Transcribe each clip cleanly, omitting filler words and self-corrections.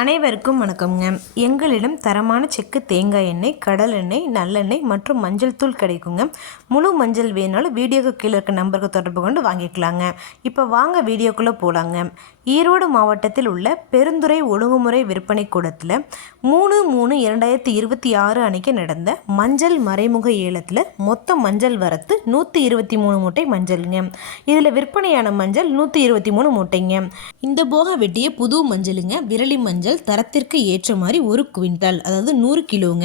அனைவருக்கும் வணக்கம்ங்க. எங்களிடம் தரமான செக்கு தேங்காய் எண்ணெய், கடல் எண்ணெய், நல்லெண்ணெய் மற்றும் மஞ்சள் தூள் கிடைக்குங்க. முழு மஞ்சள் வேணாலும் வீடியோக்கு கீழே இருக்க நம்பருக்கு தொடர்பு கொண்டு வாங்கிக்கலாங்க. இப்போ வாங்க வீடியோக்குள்ளே போகலாங்க. ஈரோடு மாவட்டத்தில் உள்ள பெருந்துறை ஒழுங்குமுறை விற்பனை கூடத்தில் 3/3/2026 அன்னைக்கு நடந்த மஞ்சள் மறைமுக ஏலத்தில் மொத்த மஞ்சள் வரத்து 123 மூட்டை மஞ்சளுங்க. இதில் விற்பனையான மஞ்சள் 123 மூட்டைங்க. இந்த போக வெட்டிய புது மஞ்சளுங்க. விரலி மஞ்சள் தரத்திற்கு ஏற்ற மாதிரி 1 குவிண்டால், அதாவது 100 கிலோங்க.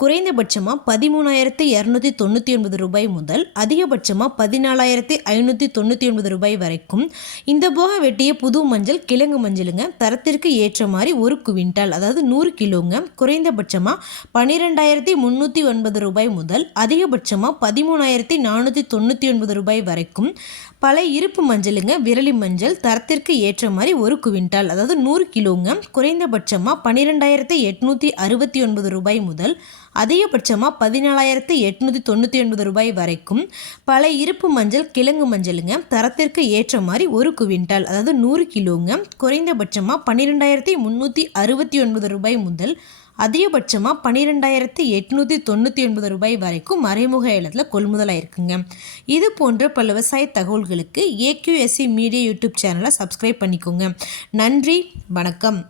குறைந்தபட்சமாக 13,299 ரூபாய் முதல் அதிகபட்சமாக 14,599 ரூபாய் வரைக்கும். இந்த போக வெட்டிய புது மஞ்சள் கிழங்கு மஞ்சளுங்க. தரத்திற்கு ஏற்ற மாதிரி 1 குவிண்டால், அதாவது 100 கிலோங்க. குறைந்தபட்சமாக 12,309 ரூபாய் முதல் அதிகபட்சமாக 13,499 ரூபாய் வரைக்கும். பல இருப்பு மஞ்சளுங்க. விரலி மஞ்சள் தரத்திற்கு ஏற்ற மாதிரி 1 குவிண்டால், அதாவது 100 கிலோங்க. குறைந்தபட்சமாக 12,869 ரூபாய் முதல் அதிகபட்சமாக 14,899 ரூபாய் வரைக்கும். பல இருப்பு மஞ்சள் கிழங்கு மஞ்சளுங்க. தரத்திற்கு ஏற்ற மாதிரி 1 குவிண்டால், அதாவது 100 கிலோங்க. குறைந்தபட்சமாக 12,369 ரூபாய் முதல் அதிகபட்சமாக 12,899 ரூபாய் வரைக்கும் மறைமுக ஏலத்தில் கொள்முதலாயிருக்குங்க. இது போன்ற பல விவசாய தகவல்களுக்கு AQSC மீடியா யூடியூப் சேனலை சப்ஸ்கிரைப் பண்ணிக்கோங்க. நன்றி, வணக்கம்.